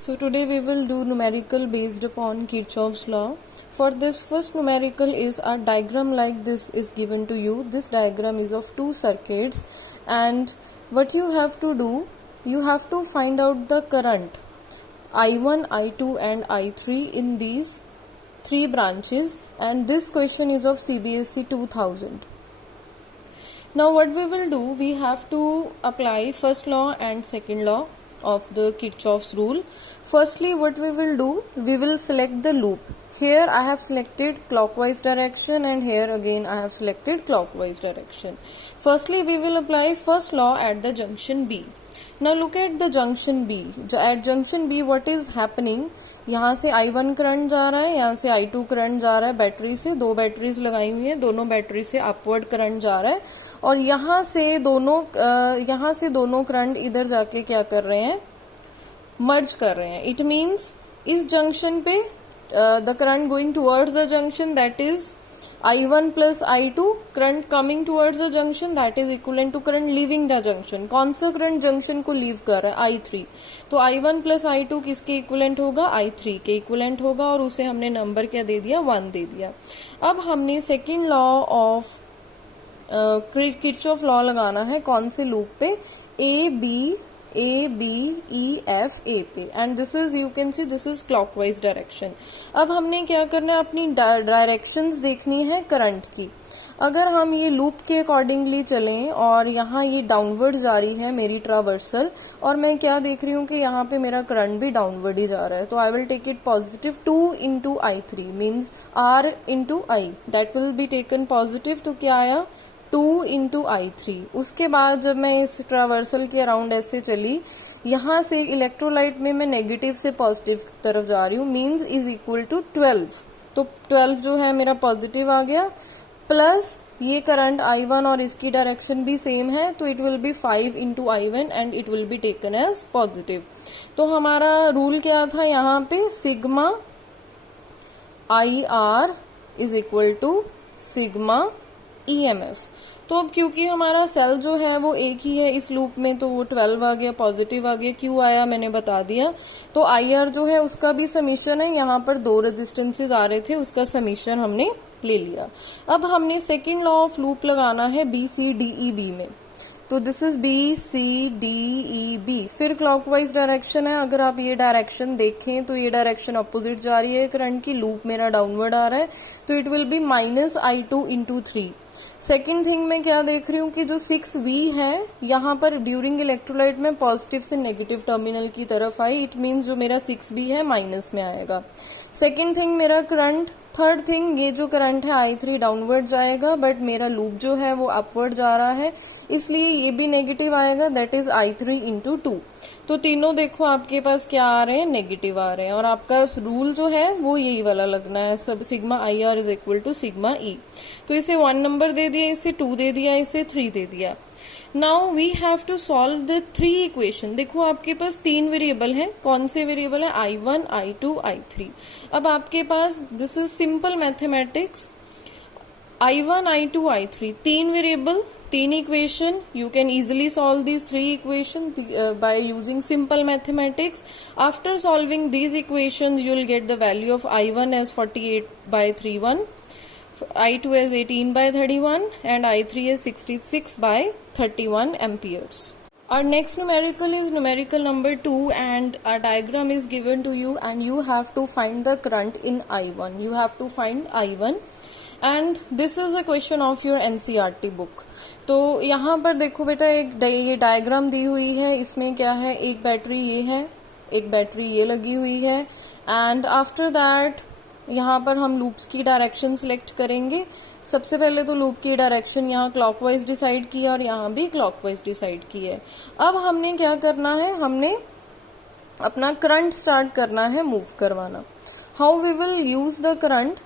So today we will do numerical based upon Kirchhoff's law. For this first numerical is a diagram like this is given to you. This diagram is of two circuits, and what you have to do, you have to find out the current I1, I2 and I3 in these three branches, and this question is of CBSE 2000. Now what we will do, we have to apply first law and second law of the Kirchhoff's rule. Firstly, what we will do, we will select the loop. Here I have selected clockwise direction and here again I have selected clockwise direction. Firstly, we will apply first law at the junction B. Now look at the junction B. At junction B what is happening, यहाँ से I1 current जा रहा है, यहाँ से I2 current जा रहा है बैटरी से, दो बैटरीज लगाई हुई है, दोनों बैटरी से अपवर्ड करंट जा रहा है और यहाँ से दोनों करंट इधर जाके क्या कर रहे हैं, मर्ज कर रहे हैं. इट मीन्स इस जंक्शन पे the current going towards the junction that is I1 plus I2, current coming towards the junction that is equivalent to current leaving the junction. कौन सा करंट जंक्शन को लीव कर रहा है, I3. तो I1 plus I2 किसके equivalent होगा, I3 के इक्वलेंट होगा और उसे हमने नंबर क्या दे दिया, 1 दे दिया. अब हमने second law of Kirchhoff law लगाना है कौन से लूप पे, A B E F A पे, and this is, you can see this is clockwise direction. अब हमने क्या करना है, अपनी डायरेक्शंस देखनी है करंट की. अगर हम ये लूप के अकॉर्डिंगली चलें और यहाँ ये डाउनवर्ड जा रही है मेरी ट्रावर्सल और मैं क्या देख रही हूँ कि यहाँ पे मेरा करंट भी डाउनवर्ड ही जा रहा है, तो I will take it positive 2 into I3 means R into I, that will be taken positive. तो क्या आया, 2 into I3. उसके बाद जब मैं इस ट्रावर्सल के अराउंड ऐसे चली, यहाँ से इलेक्ट्रोलाइट में मैं नेगेटिव से पॉजिटिव की तरफ जा रही हूँ, मीन्स इज इक्वल टू 12. तो 12 जो है मेरा पॉजिटिव आ गया, प्लस ये करंट I1 और इसकी डायरेक्शन भी सेम है, तो it will be 5 into I1 and it will be taken as positive. तो हमारा रूल क्या था यहाँ पे, sigma IR is equal to sigma EMF. तो अब क्योंकि हमारा सेल जो है वो एक ही है इस लूप में, तो वो 12 आ गया, पॉजिटिव आ गया. क्यों आया मैंने बता दिया. तो IR जो है उसका भी समीशन है, यहाँ पर दो रेजिस्टेंसेज आ रहे थे, उसका समीशन हमने ले लिया. अब हमने सेकेंड लॉ ऑफ लूप लगाना है BCDEB में. तो दिस इज BCDEB. फिर क्लॉकवाइज डायरेक्शन है. अगर आप ये डायरेक्शन देखें तो ये डायरेक्शन अपोजिट जा रही है करंट की, लूप मेरा डाउनवर्ड आ रहा है, तो it will B -I2 into 3. Second thing मैं क्या देख रही हूँ कि जो 6V है यहाँ पर ड्यूरिंग इलेक्ट्रोलाइट में पॉजिटिव से नेगेटिव टर्मिनल की तरफ आई, इट मीन्स जो मेरा 6V है माइनस में आएगा. सेकेंड थिंग मेरा करंट. थर्ड थिंग, ये जो करंट है I3 डाउनवर्ड जाएगा, बट मेरा लूप जो है वो अपवर्ड जा रहा है, इसलिए ये भी नेगेटिव आएगा, दैट इज I3 into 2. तो तीनों देखो आपके पास क्या आ रहे हैं, नेगेटिव आ रहे हैं, और आपका रूल जो है वो यही वाला लगना है, सब sigma IR is equal to sigma E. तो इसे 1 नंबर दे दिया, इसे 2 दे दिया, इसे 3 दे दिया. Now we have to solve the 3 equation. देखो आपके पास 3 वेरिएबल हैं. कौन से वेरिएबल है, I1, I2, I3. अब आपके पास this is simple mathematics, I1, I2, I3, 3 variable, 3 equation. You can easily solve these 3 equations by using simple mathematics. After solving these equations, you will get the value of I1 as 48/31, I2 as 18/31, and I3 as 66/31 amperes. Our next numerical is numerical number 2, and a diagram is given to you, and you have to find the current in I1. You have to find I1. And this is a question of your NCERT book. तो यहाँ पर देखो बेटा, ये diagram दी हुई है, इसमें क्या है, एक बैटरी ये है, एक बैटरी ये लगी हुई है, एंड आफ्टर दैट यहाँ पर हम लूप्स की डायरेक्शन सिलेक्ट करेंगे. सबसे पहले तो लूप की डायरेक्शन यहाँ क्लॉकवाइज डिसाइड की और यहाँ भी क्लॉकवाइज डिसाइड की है. अब हमने क्या करना है, हमने अपना करंट स्टार्ट करना है मूव करवाना. How we will use the current.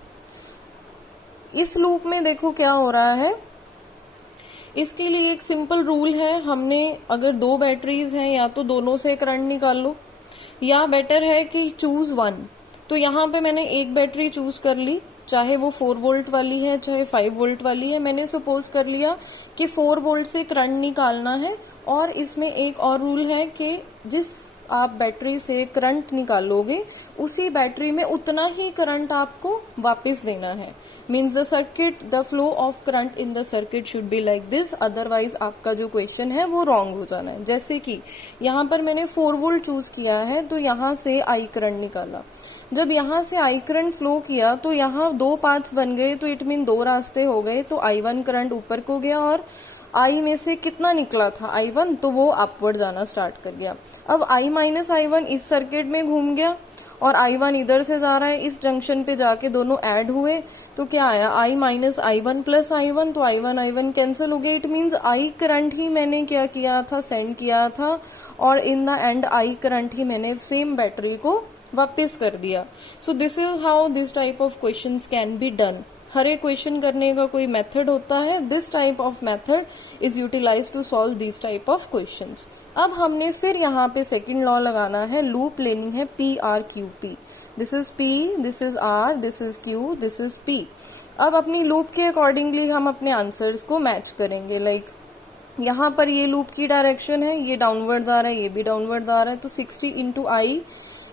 इस लूप में देखो क्या हो रहा है, इसके लिए एक सिंपल रूल है. हमने अगर 2 बैटरीज हैं, या तो दोनों से करंट निकाल लो, या बेटर है कि चूज 1. तो यहाँ पे मैंने एक बैटरी चूज कर ली, चाहे वो 4 वोल्ट वाली है चाहे 5 वोल्ट वाली है. मैंने सपोज कर लिया कि 4 वोल्ट से करंट निकालना है, और इसमें एक और रूल है कि जिस आप बैटरी से करंट निकालोगे उसी बैटरी में उतना ही करंट आपको वापस देना है। Means the circuit, the flow of current in the circuit should be like this, otherwise आपका जो क्वेश्चन है वो रॉन्ग हो जाना है। जैसे कि यहाँ पर मैंने 4 वोल्ट चूज किया है, तो यहाँ से आई करंट निकाला। जब यहाँ से आई करंट फ्लो किया तो यहाँ 2 पाथ्स बन गए, तो इट मीन 2 रास्ते हो गए। तो I1 करंट ऊपर को गया और आई में से कितना निकला था I1, तो वो अपवर्ड जाना स्टार्ट कर गया। अब I माइनस I1 इस सर्किट में घूम गया और I1 इधर से जा रहा है, इस जंक्शन पे जाके दोनों ऐड हुए, तो क्या आया I minus I1 plus I1, तो I1 कैंसिल हो गया। इट मीन्स I करंट ही मैंने क्या किया था, सेंड किया था, और in the end I current ही मैंने सेम बैटरी को वापस कर दिया। So this is how this type of questions can be done. हर एक क्वेश्चन करने का कोई मेथड होता है। This type of method is utilize to solve this type of questions. अब हमने फिर यहाँ पे सेकंड लॉ लगाना है, लूप लेनी है PRQP। This is P, this is R, this is Q, this is P। अब अपनी लूप के अकॉर्डिंगली हम अपने आंसर्स को मैच करेंगे। लाइक यहाँ पर ये लूप की डायरेक्शन है, ये डाउनवर्ड आ रहा है, ये भी डाउनवर्ड आ रहा है, तो 60 इंटू I।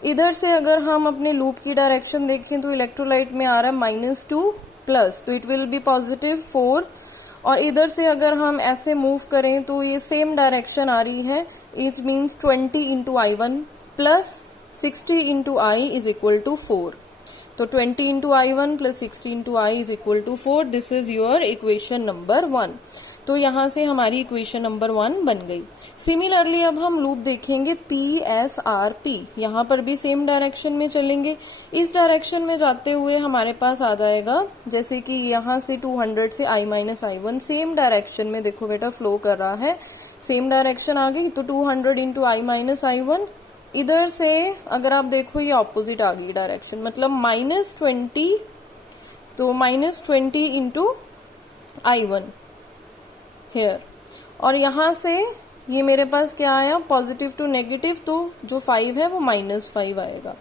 इधर से अगर हम अपने लूप की डायरेक्शन देखें तो इलेक्ट्रोलाइट में आ रहा है -2 प्लस, तो इट विल बी +4। और इधर से अगर हम ऐसे मूव करें तो ये सेम डायरेक्शन आ रही है, it means 20 into I1 plus 60 into I is equal to 4। तो 20 into I1 plus 60 into I is equal to 4। This is your equation number 1। तो यहाँ से हमारी इक्वेशन नंबर 1 बन गई। सिमिलरली अब हम लूप देखेंगे PSRP। यहाँ पर भी सेम डायरेक्शन में चलेंगे। इस डायरेक्शन में जाते हुए हमारे पास आ जाएगा, जैसे कि यहाँ से 200 से I minus I1 same direction में देखो बेटा फ्लो कर रहा है, सेम डायरेक्शन आ गई। तो 200 इंटू I माइनस I1, इधर से अगर आप देखो ये ऑपोजिट आ गई डायरेक्शन, मतलब -20, तो -20 इंटू I1 हेयर। और यहाँ से ये मेरे पास क्या आया, पॉजिटिव टू नेगेटिव, तो जो 5 है वो -5 आएगा।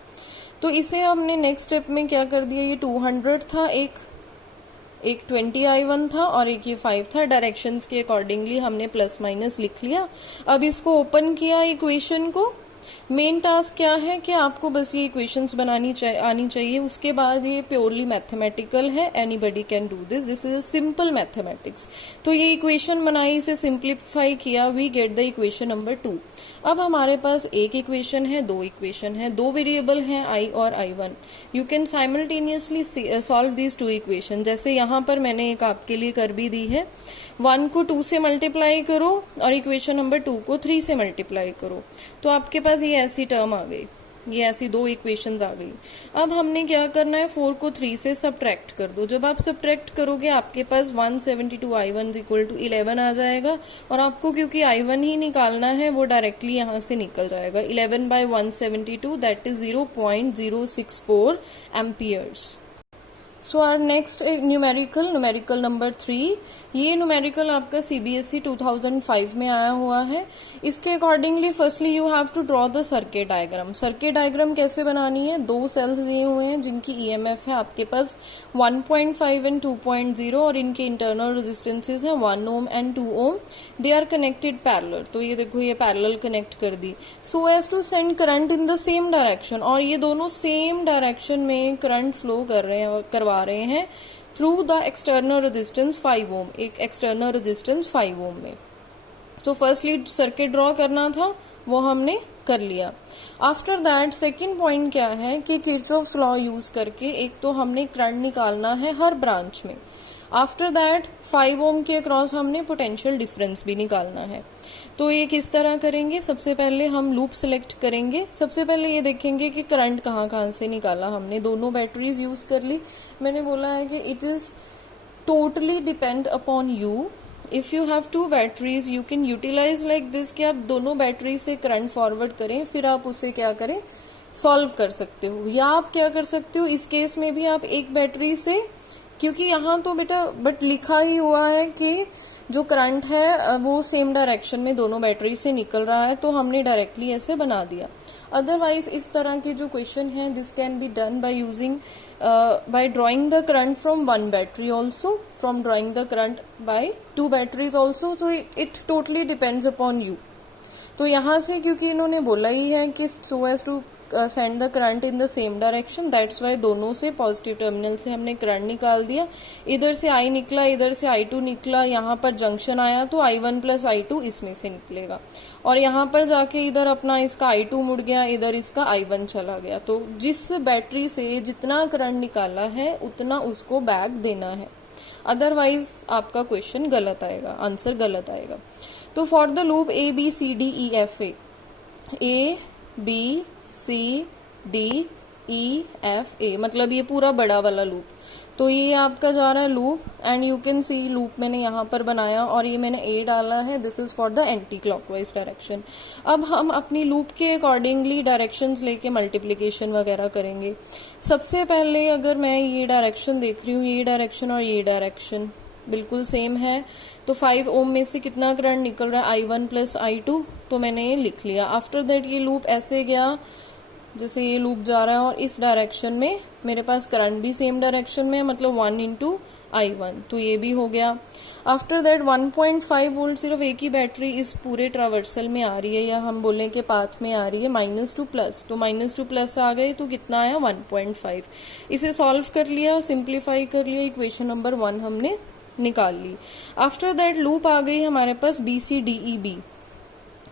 तो इसे हमने नेक्स्ट स्टेप में क्या कर दिया, ये 200 था, एक 20 I1 था और एक ये 5 था। डायरेक्शंस के अकॉर्डिंगली हमने प्लस माइनस लिख लिया। अब इसको ओपन किया इक्वेशन को। मेन टास्क क्या है कि आपको बस ये इक्वेशंस बनानी आनी चाहिए। उसके बाद ये प्योरली मैथमेटिकल है, anybody can do this, this is simple mathematics. तो ये इक्वेशन बनाई, इसे सिंप्लीफाई किया, we get the equation number 2। अब हमारे पास एक इक्वेशन है, दो इक्वेशन है, दो वेरिएबल हैं I और I1। You can simultaneously solve these 2 equation. जैसे यहाँ पर मैंने एक आपके लिए कर भी दी है, 1 को 2 से मल्टीप्लाई करो और इक्वेशन नंबर 2 को 3 से मल्टीप्लाई करो, तो आपके पास ये ऐसी टर्म आ गई, ये ऐसी 2 इक्वेशंस आ गई। अब हमने क्या करना है, 4 को 3 से सब्ट्रैक्ट कर दो। जब आप सब्ट्रैक्ट करोगे आपके पास 172 I1 इक्वल टू 11 आ जाएगा, और आपको क्योंकि I1 ही निकालना है वो डायरेक्टली यहाँ से निकल जाएगा। 11/172 that is 0.064 amperes. So our next numerical number 3। ये न्यूमेरिकल आपका CBSE 2005 में आया हुआ है। इसके accordingly firstly you have to draw the circuit diagram. Circuit diagram कैसे बनानी है, 2 सेल्स दिए हुए हैं जिनकी EMF है आपके पास 1.5 एंड 2.0 और इनके इंटरनल रेजिस्टेंसेज हैं 1 ohm and 2 ohm. They are connected parallel, तो ये देखो ये पैरेलल कनेक्ट कर दी, so as to send current in the same direction. और ये दोनों सेम डायरेक्शन में करंट फ्लो करवा रहे हैं through the external resistance 5 ohm, एक एक्सटर्नल रेजिस्टेंस 5 ओम में। तो फर्स्टली सर्किट ड्रॉ करना था, वो हमने कर लिया। आफ्टर दैट सेकेंड पॉइंट क्या है कि किरचॉफ्स लॉ यूज करके एक तो हमने करंट निकालना है हर ब्रांच में। आफ्टर दैट 5 ओम के अक्रॉस हमने पोटेंशियल डिफरेंस भी निकालना है। तो ये किस तरह करेंगे, सबसे पहले हम लूप सेलेक्ट करेंगे। सबसे पहले ये देखेंगे कि करंट कहाँ से निकाला हमने। दोनों बैटरीज यूज कर ली। मैंने बोला है कि it is totally depend upon you. If you have 2 batteries you can utilize like this, कि आप दोनों बैटरी से करंट फॉरवर्ड करें, फिर आप उसे क्या करें, सॉल्व कर सकते हो। या आप क्या कर सकते हो, इस केस में भी आप एक बैटरी से, क्योंकि यहाँ तो बेटा बट लिखा ही हुआ है कि जो करंट है वो सेम डायरेक्शन में दोनों बैटरी से निकल रहा है, तो हमने डायरेक्टली ऐसे बना दिया। अदरवाइज इस तरह के जो क्वेश्चन है this can be done by using by drawing the current from 1 battery also, from drawing the current by 2 batteries also. तो it totally depends upon you. तो यहाँ से क्योंकि इन्होंने बोला ही है कि so as to send the current in the same direction, that's why दोनों से पॉजिटिव टर्मिनल से हमने करंट निकाल दिया। इधर से I निकला, इधर से I2 निकला, यहाँ पर जंक्शन आया तो I1 प्लस I2 इसमें से निकलेगा, और यहाँ पर जाके इधर अपना इसका I2 मुड़ गया, इधर इसका I1 चला गया। तो जिस बैटरी से जितना करंट निकाला है उतना उसको बैक देना है, अदरवाइज आपका क्वेश्चन गलत आएगा, आंसर गलत आएगा। तो for the loop ABCDEFA, ABCDEFA मतलब ये पूरा बड़ा वाला लूप, तो ये आपका जा रहा है loop, and you can see loop मैंने यहाँ पर बनाया और ये मैंने A डाला है, this is for the anti clockwise direction. अब हम अपनी लूप के अकॉर्डिंगली डायरेक्शंस लेके मल्टीप्लिकेशन वगैरह करेंगे। सबसे पहले अगर मैं ये डायरेक्शन देख रही हूँ, ये डायरेक्शन और ये डायरेक्शन बिल्कुल सेम है, तो 5 ओम में से कितना करंट निकल रहा है, I1 प्लस I2, तो मैंने ये लिख लिया। आफ्टर दैट ये लूप ऐसे गया जैसे ये लूप जा रहा है, और इस डायरेक्शन में मेरे पास करंट भी सेम डायरेक्शन में है, मतलब 1 इंटू I1, तो ये भी हो गया। आफ्टर दैट 1.5 वोल्ट सिर्फ एक ही बैटरी इस पूरे ट्रावर्सल में आ रही है, या हम बोलें कि पाथ में आ रही है, माइनस टू प्लस, तो माइनस टू प्लस आ गए तो कितना आया 1.5। इसे सॉल्व कर लिया, सिंप्लीफाई कर लिया, इक्वेशन नंबर 1 हमने निकाल ली। आफ्टर दैट लूप आ गई हमारे पास BCDEB,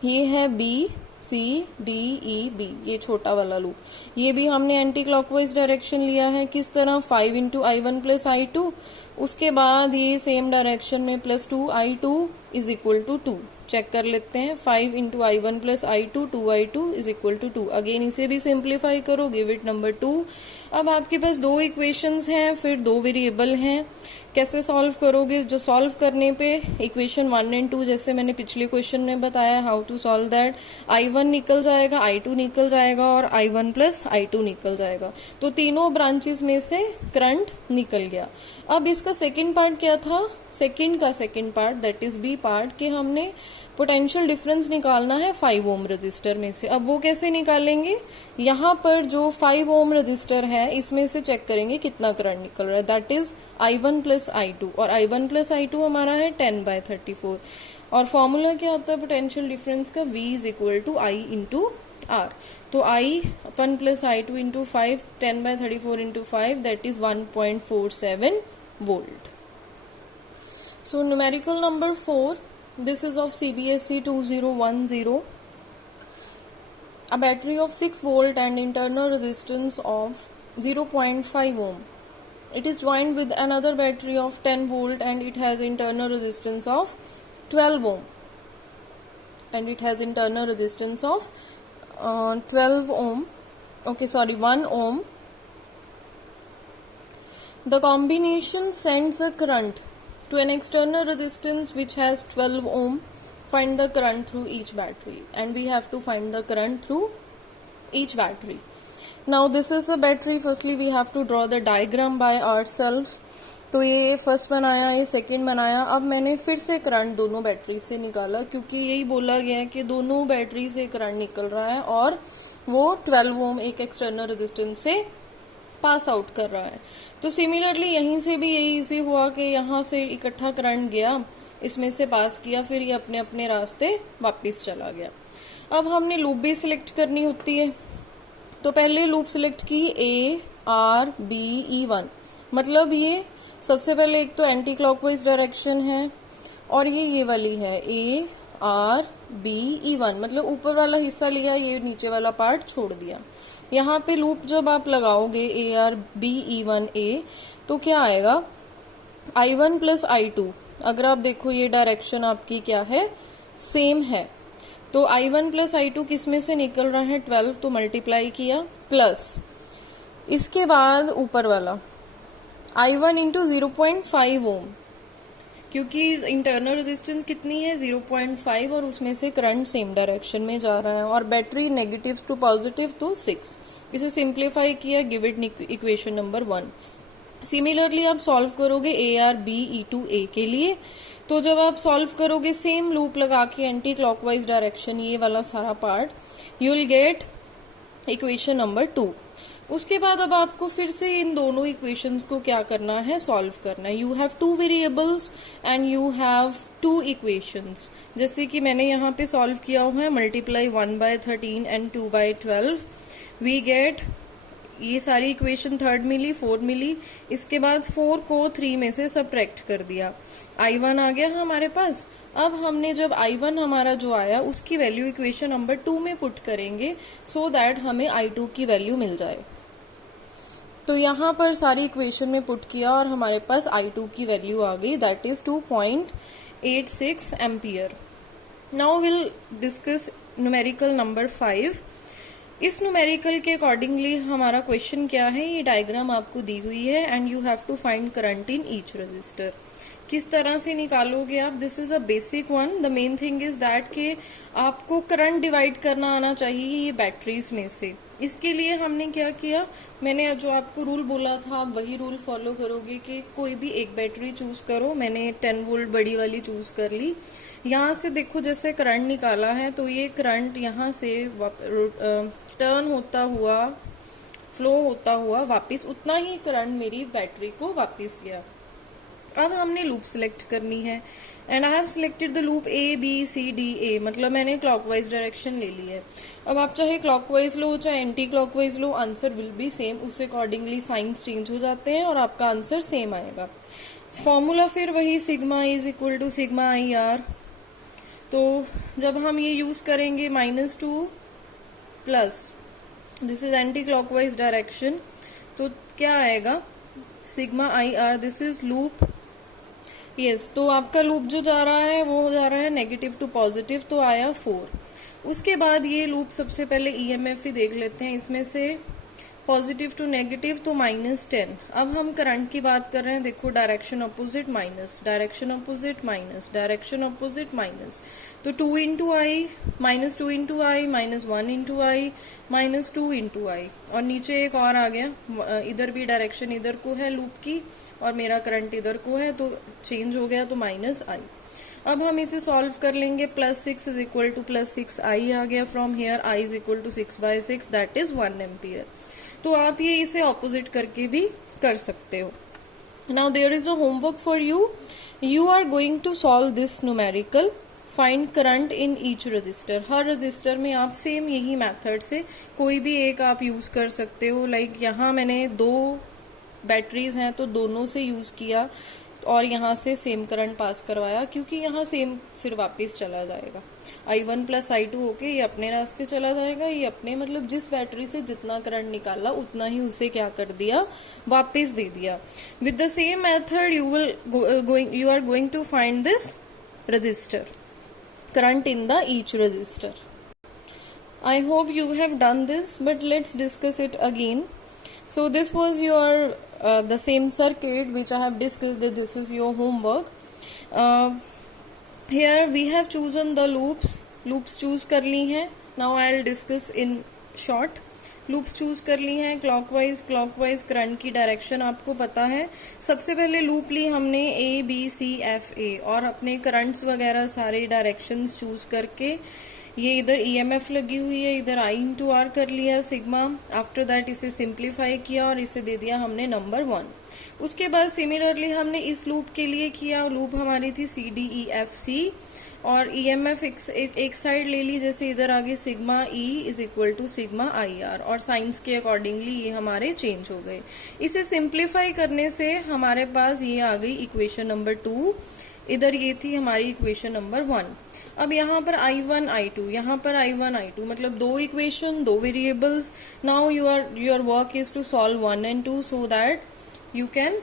ये है BCDEB, ये छोटा वाला लूप, ये भी हमने एंटी क्लॉकवाइज डायरेक्शन लिया है। किस तरह, 5 इंटू I1 प्लस I2, उसके बाद ये सेम डायरेक्शन में plus 2I2 is equal to 2, check कर लेते हैं। 5 into I1 plus I2, 2I2 is equal to 2। Again इसे भी सिंप्लीफाई करो, गिव इट नंबर 2। अब आपके पास दो इक्वेशंस हैं, फिर दो वेरिएबल हैं, कैसे सॉल्व करोगे? जो सॉल्व करने पे इक्वेशन 1 एंड 2 जैसे मैंने पिछले क्वेश्चन में बताया how to solve that, I1 निकल जाएगा, I2 निकल जाएगा और I1 प्लस I2 निकल जाएगा, तो तीनों ब्रांचेस में से करंट निकल गया। अब इसका सेकंड पार्ट क्या था, second part that is B part, के हमने पोटेंशियल डिफरेंस निकालना है 5 ओम रजिस्टर में से। अब वो कैसे निकालेंगे, यहाँ पर जो 5 ओम रजिस्टर है इसमें से चेक करेंगे कितना करंट निकल रहा है, that is I1 plus I2, और I1 प्लस I2 हमारा है 10/34, और फॉर्मूला क्या होता है पोटेंशियल डिफरेंस का, V is equal to I into R, तो I1 plus I2 into 5, 10/34 into 5, that is 1.47 volt. So numerical number 4, this is of CBSE 2010, a battery of 6 volt and internal resistance of 0.5 ohm. It is joined with another battery of 10 volt and it has internal resistance of 12 ohm, and it has internal resistance of 12 ohm, 1 ohm. The combination sends the current to an external resistance which has 12 ohm. Find the current through each battery, and we have to find the current through each battery. Now this is the battery. Firstly we have to draw the diagram by ourselves. तो ये first बनाया, ये second बनाया। अब मैंने फिर से current दोनों बैटरी से निकाला, क्योंकि यही बोला गया है कि दोनों बैटरी से करंट निकल रहा है और वो 12 ओम एक एक्सटर्नल रेजिस्टेंस से पास आउट कर रहा है। तो सिमिलरली यहीं से भी यही इजी हुआ कि यहाँ से इकट्ठा करंट गया, इसमें से पास किया, फिर ये अपने अपने रास्ते वापस चला गया। अब हमने लूप भी सिलेक्ट करनी होती है, तो पहले लूप सिलेक्ट की ARBE1, मतलब ये सबसे पहले एक तो एंटी क्लॉकवाइज डायरेक्शन है और ये वाली है ARBE1, मतलब ऊपर वाला हिस्सा लिया, ये नीचे वाला पार्ट छोड़ दिया। यहाँ पे लूप जब आप लगाओगे ARBE1A तो क्या आएगा, I1 प्लस I2, अगर आप देखो ये डायरेक्शन आपकी क्या है, सेम है, तो I1 प्लस I2 किस में से निकल रहा है, 12, तो मल्टीप्लाई किया, प्लस इसके बाद ऊपर वाला I1 इंटू 0.5 ओम, क्योंकि इंटरनल रेजिस्टेंस कितनी है 0.5 और उसमें से करंट सेम डायरेक्शन में जा रहा है, और बैटरी नेगेटिव टू पॉजिटिव तो 6। इसे सिंप्लीफाई किया, give it equation number 1। Similarly आप सॉल्व करोगे ARBE2A के लिए, तो जब आप सॉल्व करोगे सेम लूप लगा के एंटी क्लॉकवाइज डायरेक्शन, ये वाला सारा part, you will get equation number 2। उसके बाद अब आपको फिर से इन दोनों इक्वेशंस को क्या करना है, सॉल्व करना है। You have two variables and you have two equations. जैसे कि मैंने यहाँ पे सॉल्व किया हुआ है, मल्टीप्लाई 1/13 एंड 2/12, वी गेट, ये सारी इक्वेशन थर्ड मिली, 4 मिली। इसके बाद 4 को 3 में से सबट्रैक्ट कर दिया, I1 आ गया हमारे पास। अब हमने जब I1 हमारा जो आया उसकी वैल्यू इक्वेशन नंबर 2 में पुट करेंगे सो दैट हमें I2 की वैल्यू मिल जाए। तो यहाँ पर सारी इक्वेशन में पुट किया और हमारे पास I2 की वैल्यू आ गई, that is 2.86 ampere. Now will discuss numerical number 5। इस न्यूमेरिकल के अकॉर्डिंगली हमारा क्वेश्चन क्या है, ये डायग्राम आपको दी हुई है and you have to find current in each resistor. किस तरह से निकालोगे आप, this is a basic one. The main thing is that कि आपको करंट डिवाइड करना आना चाहिए ये बैटरीज में से। इसके लिए हमने क्या किया, मैंने जो आपको रूल बोला था आप वही रूल फॉलो करोगे कि कोई भी एक बैटरी चूज करो। मैंने 10 वोल्ट बड़ी वाली चूज कर ली। यहाँ से देखो जैसे करंट निकाला है तो ये करंट यहाँ से टर्न होता हुआ, फ्लो होता हुआ वापस उतना ही करंट मेरी बैटरी को वापस गया। अब हमने लूप सिलेक्ट करनी है and I have selected the loop ABCDA, मतलब मैंने क्लॉकवाइज डायरेक्शन ले ली है। अब आप चाहे क्लॉकवाइज लो चाहे anti clockwise low, answer will be same. उससे अकॉर्डिंगली साइंस चेंज हो जाते हैं और आपका आंसर सेम आएगा। फॉर्मूला फिर वही, sigma is equal to sigma IR। तो जब हम ये यूज करेंगे -2 plus, this is anti clockwise direction, तो क्या आएगा, sigma IR, this is loop. Yes, तो आपका लूप जो जा रहा है वो जा रहा है नेगेटिव टू पॉजिटिव, तो आया 4। उसके बाद ये लूप सबसे पहले EMF ही देख लेते हैं, इसमें से पॉजिटिव टू नेगेटिव तो -10। अब हम करंट की बात कर रहे हैं, देखो direction opposite minus, direction opposite minus, direction opposite minus, तो 2 इंटू आई, -2 इंटू आई, -1 इंटू आई, -2 इंटू आई, और नीचे एक और आ गया, इधर भी डायरेक्शन इधर को है लूप की और मेरा करंट इधर को है तो चेंज हो गया, तो -i। अब हम इसे सॉल्व कर लेंगे, +6 इज इक्वल टू +6i आ गया। From here i is equal to 6/6, that is 1 ampere. तो आप ये इसे ऑपोजिट करके भी कर सकते हो। Now there is a homework for you, you are going to solve this numerical, find current in each resistor. हर रजिस्टर में आप सेम यही मेथड से कोई भी एक आप यूज कर सकते हो। लाइक यहाँ मैंने 2 बैटरीज हैं तो दोनों से यूज किया और यहाँ से सेम करंट पास करवाया, क्योंकि यहाँ सेम फिर वापस चला जाएगा। I1 + I2 होके ये अपने रास्ते चला जाएगा, ये अपने, मतलब जिस बैटरी से जितना करंट निकाला उतना ही उसे क्या कर दिया, वापस दे दिया। With the same method you are going to find this resistor, current in the each resistor. I hope you have done this, but let's discuss it again. So this was your the same circuit which I have discussed. That this is your homework. Here we have chosen the loops. Loops choose कर ली हैं. Now I'll discuss in short. Loops choose कर ली हैं, clockwise current की direction आपको पता है। सबसे पहले लूप ली हमने ABCFA और अपने करंट्स वगैरह सारे डायरेक्शंस चूज करके ये इधर EMF लगी हुई है, इधर I/R कर लिया सिग्मा। आफ्टर दैट इसे सिंप्लीफाई किया और इसे दे दिया हमने नंबर 1। उसके बाद सिमिलरली हमने इस लूप के लिए किया, लूप हमारी थी CDEFC और EMF एक साइड ले ली, जैसे इधर आगे sigma E is equal to sigma IR और साइंस के अकॉर्डिंगली ये हमारे चेंज हो गए। इसे सिंप्लीफाई करने से हमारे पास ये आ गई इक्वेशन नंबर 2, इधर ये थी हमारी इक्वेशन नंबर 1। अब यहाँ पर I1 I2, यहाँ पर I1 I2, मतलब 2 equation 2 variables. Now your work is to solve 1 and 2 so that you can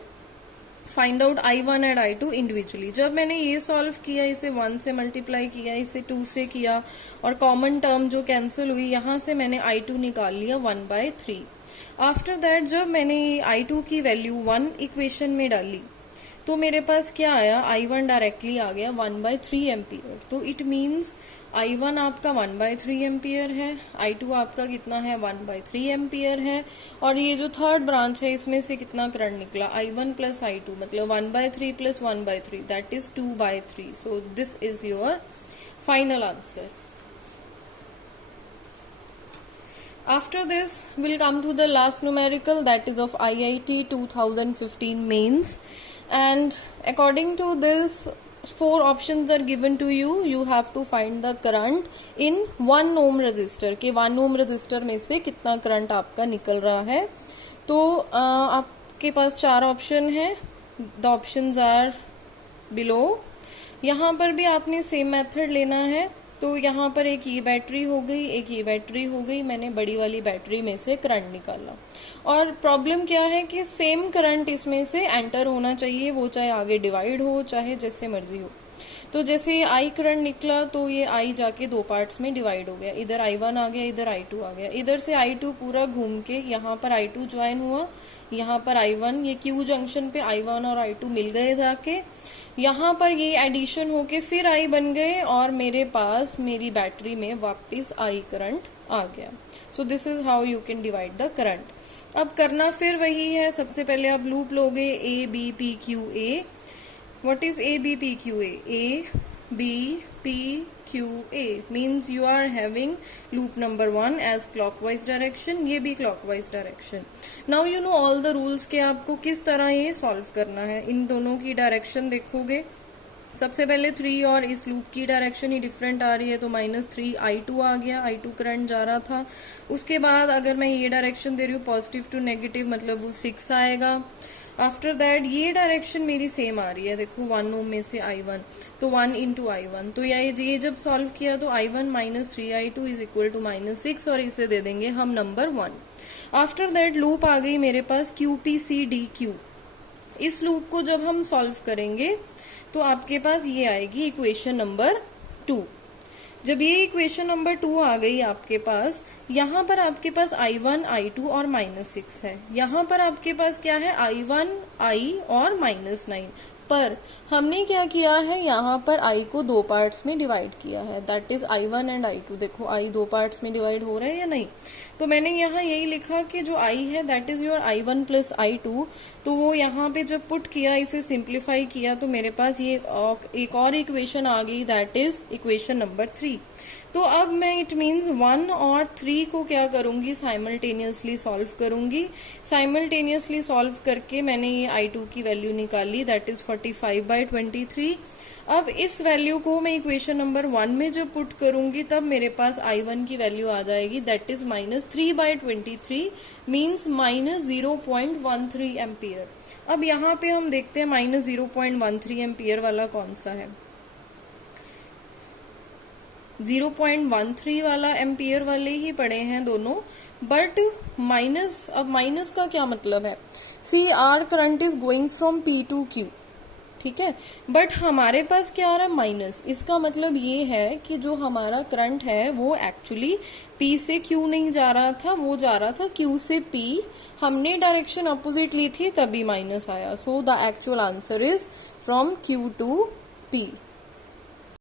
find out I1 and I2 individually. जब मैंने ये सॉल्व किया, इसे 1 से मल्टीप्लाई किया, इसे 2 से किया और कॉमन टर्म जो कैंसिल हुई, यहाँ से मैंने I2 निकाल लिया 1/3। आफ्टर दैट जब मैंने I2 की वैल्यू 1 इक्वेशन में डाली तो मेरे पास क्या आया, I1 डायरेक्टली आ गया 1/3 एम्पियर। तो इट मीन्स I1 आपका 1/3 एम्पियर है, I2 आपका कितना है 1/3 एम्पियर है, और ये जो थर्ड ब्रांच है इसमें से कितना करंट निकला, I1 + I2, मतलब 1/3 + 1/3 that is 2/3। So this is your final answer. After this, we'll come to the last numerical, that is of IIT 2015 mains. And according to this, 4 options are given to you. You have to find the current in 1 ohm resistor के 1 ohm resistor में से कितना current आपका निकल रहा है. तो आपके पास 4 ऑप्शन है. The options are below. यहाँ पर भी आपने सेम मेथड लेना है. तो यहाँ पर एक ये बैटरी हो गई, एक ये बैटरी हो गई. मैंने बड़ी वाली बैटरी में से करंट निकाला. और प्रॉब्लम क्या है कि सेम करंट इसमें से एंटर होना चाहिए, वो चाहे आगे डिवाइड हो चाहे जैसे मर्जी हो. तो जैसे ये आई करंट निकला तो ये आई जाके 2 पार्ट्स में डिवाइड हो गया. इधर I1 आ गया, इधर I2 आ गया. इधर से I2 पूरा घूम के यहाँ पर I2 ज्वाइन हुआ, यहाँ पर I1. ये Q जंक्शन पे I1 और I2 मिल गए जाके. यहाँ पर ये एडिशन होके फिर I बन गए और मेरे पास मेरी बैटरी में वापस I करंट आ गया. सो this is how you can divide the current. अब करना फिर वही है. सबसे पहले आप लूप लोगे A B P Q A. What is A B P Q A? A B P Q A means you are having loop number 1 as clockwise direction, ये भी clockwise direction. Now you know all the rules के आपको किस तरह ये solve करना है. इन दोनों की डायरेक्शन देखोगे. सबसे पहले 3 और इस लूप की डायरेक्शन ही डिफरेंट आ रही है, तो -3 I2 आ गया. I2 करंट जा रहा था. उसके बाद अगर मैं ये डायरेक्शन दे रही हूँ पॉजिटिव टू नेगेटिव, मतलब वो 6 आएगा. आफ्टर दैट ये डायरेक्शन मेरी सेम आ रही है. देखो 1 ओम में से I1, तो 1 इंटू I1. तो ये जब सॉल्व किया तो I1 -3I2 is equal to -6 और इसे दे देंगे हम नंबर 1. आफ्टर दैट लूप आ गई मेरे पास QPCDQ. इस लूप को जब हम सॉल्व करेंगे तो आपके पास ये आएगी इक्वेशन नंबर 2. जब ये इक्वेशन नंबर 2 आ गई आपके पास, यहाँ पर आपके पास I1, I2 और -6 है. यहाँ पर आपके पास क्या है, I1, I और -9. पर हमने क्या किया है, यहाँ पर I को 2 पार्ट्स में डिवाइड किया है, that is I1 and I2. देखो I 2 पार्ट्स में डिवाइड हो रहा है या नहीं. तो मैंने यहाँ यही लिखा कि जो I है that is your I1 plus I2. तो वो यहाँ पे जब पुट किया, इसे सिंप्लीफाई किया, तो मेरे पास ये एक और इक्वेशन आ गई, दैट इज इक्वेशन नंबर 3. तो अब मैं इट मीन्स 1 और 3 को क्या करूंगी, साइमल्टेनियसली सॉल्व करूंगी. साइमल्टेनियसली सॉल्व करके मैंने ये I2 की वैल्यू निकाली, दैट इज 45/23. अब इस वैल्यू को मैं इक्वेशन नंबर 1 में जब पुट करूंगी तब मेरे पास I1 की वैल्यू आ जाएगी, दैट इज -3/23 मीन्स -0.13 एम्पियर. अब यहाँ पे हम देखते हैं -0.13 एम्पियर वाला कौन सा है. 0.13 वाला एम्पियर वाले ही पड़े हैं दोनों, बट माइनस. अब माइनस का क्या मतलब है, see our current is going from P to Q, ठीक है, बट हमारे पास क्या आ रहा है, माइनस. इसका मतलब ये है कि जो हमारा करंट है वो एक्चुअली P से Q नहीं जा रहा था, वो जा रहा था Q से P. हमने डायरेक्शन अपोजिट ली थी तभी माइनस आया. So the actual answer is from Q to P.